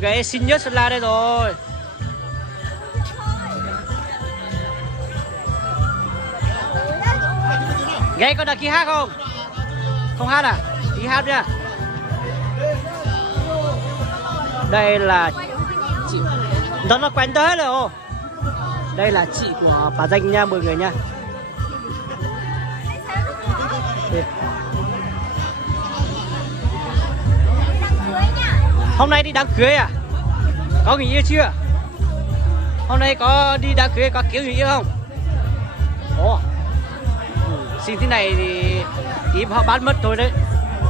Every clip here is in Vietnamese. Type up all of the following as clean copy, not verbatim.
Cái xinh nhất Sơn La đây rồi. Ghê con đăng ký hát không? Không hát à? Ký hát nha. Đây là chị, nó quen tới hết rồi. Đây là chị của bà Danh nha mọi người nha. Hôm nay đi đám cưới à? Có người yêu chưa? Hôm nay có đi đám cưới có kiểu người yêu không? Ồ, xin thế này thì kiếm họ bán mất rồi đấy.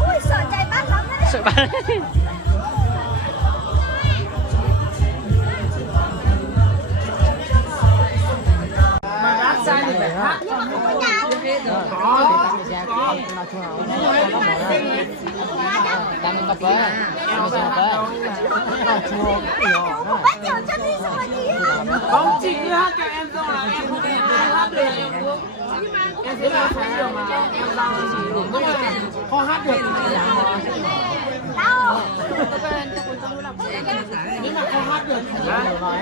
Ui, sợ chạy bán lắm đấy. Sợ bán. Mà hát sai thì phải hát. Nhưng mà không có nhà. Không bắt nhiều chân đi xong rồi chị Không, chị cứ hát cho em xong là em không biết hát được. Em sẽ hát thấy được mà em giao chị không hát được thì chị giảm rồi. đâu. Nhưng mà không hát được thì được rồi.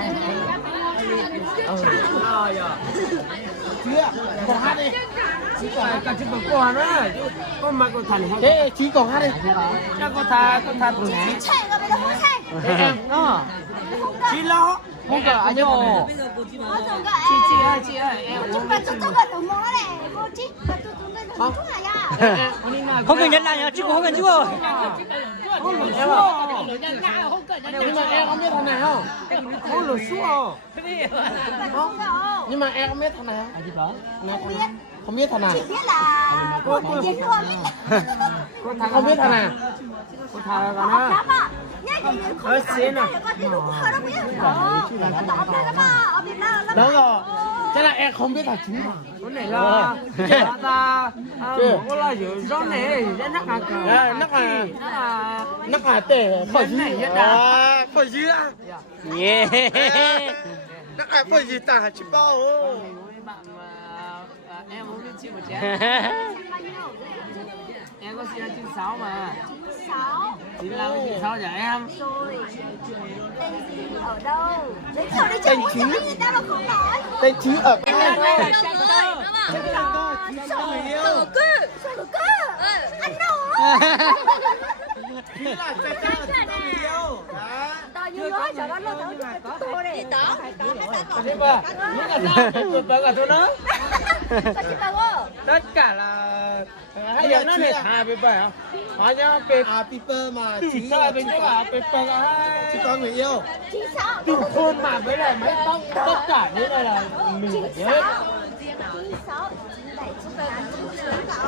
Chưa, còn hát đi. Chỉ còn cả chữ bằng quả nữa. Con mà con thần hay. Thế chỉ còn hát đi. Cho con thà thử. Chạy rồi bây giờ không chạy. Em nó. Chị lo. Không cả anh nhổ. Chị ơi, em Chúng ta chúng ta đủ món này. Cô chị, chúng ta đủ thuốc này à. Không cần nhấn lại nhá, chứ không cần chứ rồi. Em à. Nhưng mà em không biết thằng này không? Không lột xua. Nhưng mà em không biết thằng này không? Không biết thằng nào. Chị biết là cô tự nhiên luôn. Cô thằng không biết thằng nào. Cô thằng còn á. Đúng rồi. Thế là em không biết thằng chính mà. Cái này là ta có là giữa gió này sẽ nắc à cờ. Nắc à tệ phải gì nhất à? Phải gì à? Yeah. Nắc à phải gì ta chỉ bao. Em không biết chị một chén. Em có sinh 96 mà. 96. 95 96 chả em. Rồi. Tên gì ở đâu? Giới thiệu đi chứ, muốn cho người ta mà không nói. Tên Chí ở Sở cư. Anh đâu? Chí là người yêu. Tao như nói cho nó tao cho tôi này. Thế mà, những cái sao tôi cả tôi nói. Tao chỉ tao không? Tất cả là hay giờ nó này thà về phải không? Hỏi nhá, paper mà chính là bên cả paper chỉ có người yêu. 96. Từ khuôn mặt với lại mấy tóc tất cả những này là mình phải nhớ. 96.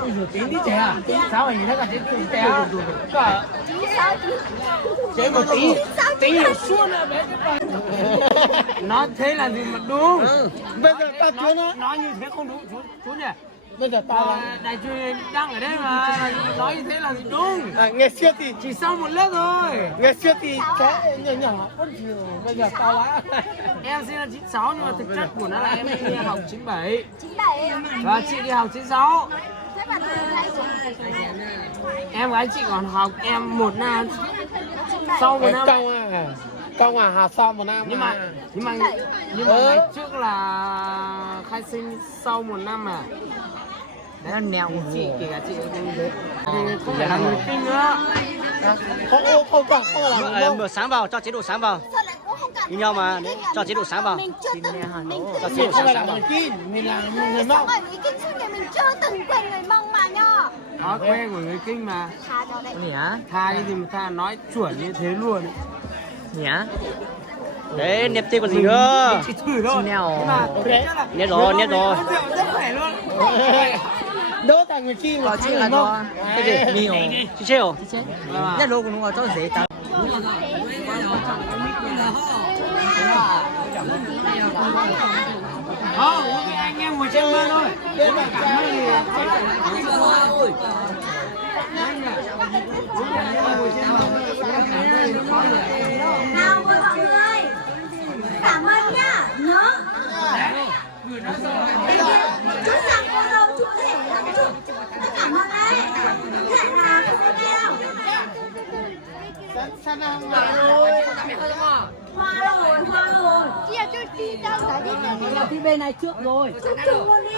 Ôi giời, tính đi trẻ à? 96 này nó cả tính trẻ à? Cả 96. chế một tí hiểu suốt là bé cái nó thế là gì mà đúng. Bây giờ ta chưa nói như thế không đúng chú nhỉ. Bây giờ ta đại truyền đang ở đây mà nói như thế là gì đúng. Ngày xưa thì chỉ sau một lớp thôi. Ngày xưa thì cái nhỏ con chiều. Bây giờ to lắm. Em sinh là 96 nhưng mà thực chất của nó là em đi học 97. 97. Và chị đi học 96. Thế mà từ gái Em gái chị còn học em 1 năm. Sau 1 năm. Công à, học sau 1 năm. Nhưng mà ngày trước là khai sinh sau 1 năm à. Đấy là nèo của chị, kể cả chị cũng phải là người kinh nữa. Không là Mở sáng vào, cho chế độ sáng vào. Như nhau mà, đấy, cho chế độ sáng vào. Cho chế độ sáng vào. Mình là người Mông. Ở người Kinh suốt ngày mình chưa từng quen người Mông mà nhá. Có quen của người Kinh mà. Thà cho đấy. Tha đi thì người ta nói chuẩn như thế luôn. Nhá. Đấy, nếp tên còn gì nữa. Chỉ thử thôi. Nếp rồi. Rất khỏe luôn. Đỡ tại người Kinh mà chị là Mông. Cái gì? nhiều Chị chơi không? nhất luôn cũng có cho dễ tao Anh em ngồi trên bên thôi. Nào mời mọi người. Cảm ơn nhá. Nhớ. Chúc rằng cô dâu chú thể lắm chúc. Cảm ơn đấy. Hẹn là không biết đâu. Sao nào mà rồi. Thì bên này trước rồi. Chúc chung luôn đi.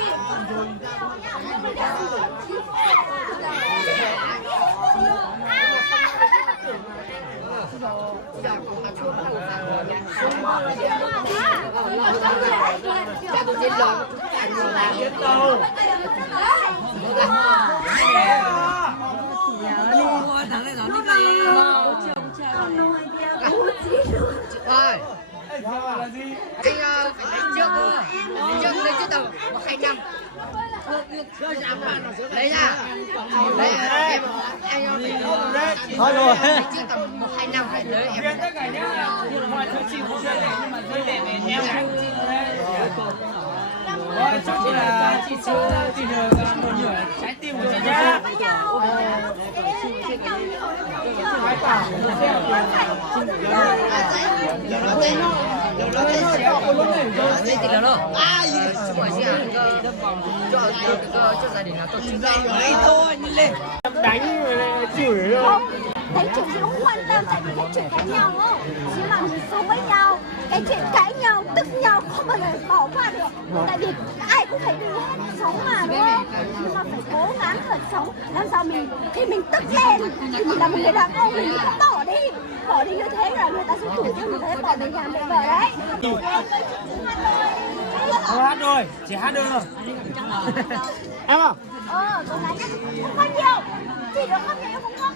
Đấy nha. Đấy em anh ơi phải Thôi rồi. trước tầm 1-2 năm phải tới em. Tất cả nhá. Mọi thứ chỉ không rơi lệ nhưng mà rơi lệ về em. Rồi chúc chị là chị được một nửa trái tim của chị nhá. Cho gia đình là tôi chính Đánh chửi Không, cái chuyện gì cũng không quan tâm, tại vì cái chuyện cãi nhau á, chỉ mà mình sống với nhau, cái chuyện cãi nhau, tức nhau không bao giờ bỏ qua được, tại vì ai cũng phải đi hết sống mà đúng không? Nhưng mà phải cố gắng thật sống, làm sao mình khi mình tức lên thì mình là một người đàn ông, mình cứ bỏ đi như thế là người ta sẽ chủ cho mình thấy bỏ về nhà mẹ vợ đấy. Không hát rồi, chỉ hát đơn rồi. Em à? Con gái nhá, không có nhiều, chỉ được không nhiều không có.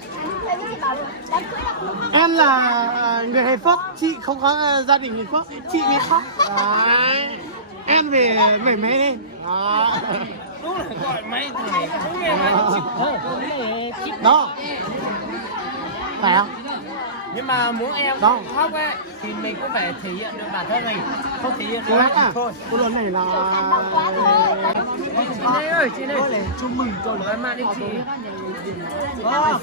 Tại vì chị bảo đám cưới là không. Em là người hạnh phúc, chị không có gia đình hạnh phúc, chị mới khóc. Đấy. Em về mấy đi. Đó. Đúng là gọi máy thầy không nghe máy chịu. Đó. Phải không? Nhưng mà muốn em Đó. khóc ấy thì mình cũng phải thể hiện được bản thân mình, không thể hiện Cô được bác à? thôi. Cô lần này là... Quá thôi. Chị đây ơi, chị đây. Chúc mừng cậu nói mà đi chị.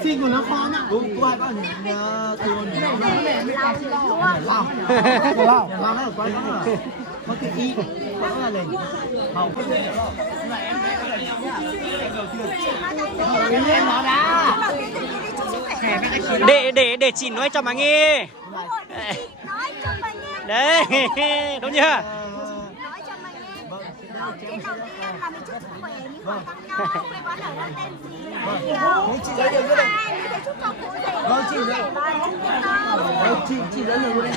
Xin của nó khó nè. Đúng, qua bao nhiêu từ Lao hết quá đó. có cái ý có là lên. Để chị nói cho mà nghe. Nói cho mày nghe. Đấy, đúng chưa? Nói cho mày nghe. Cái đầu tiên là mình chúc sức khỏe, những quả tăng nhau, quê quán ở đâu tên gì. Cái thứ hai, mình sẽ chúc cho cụ thể. Cụ thể và chúc cho con. Chị dẫn được luôn đây.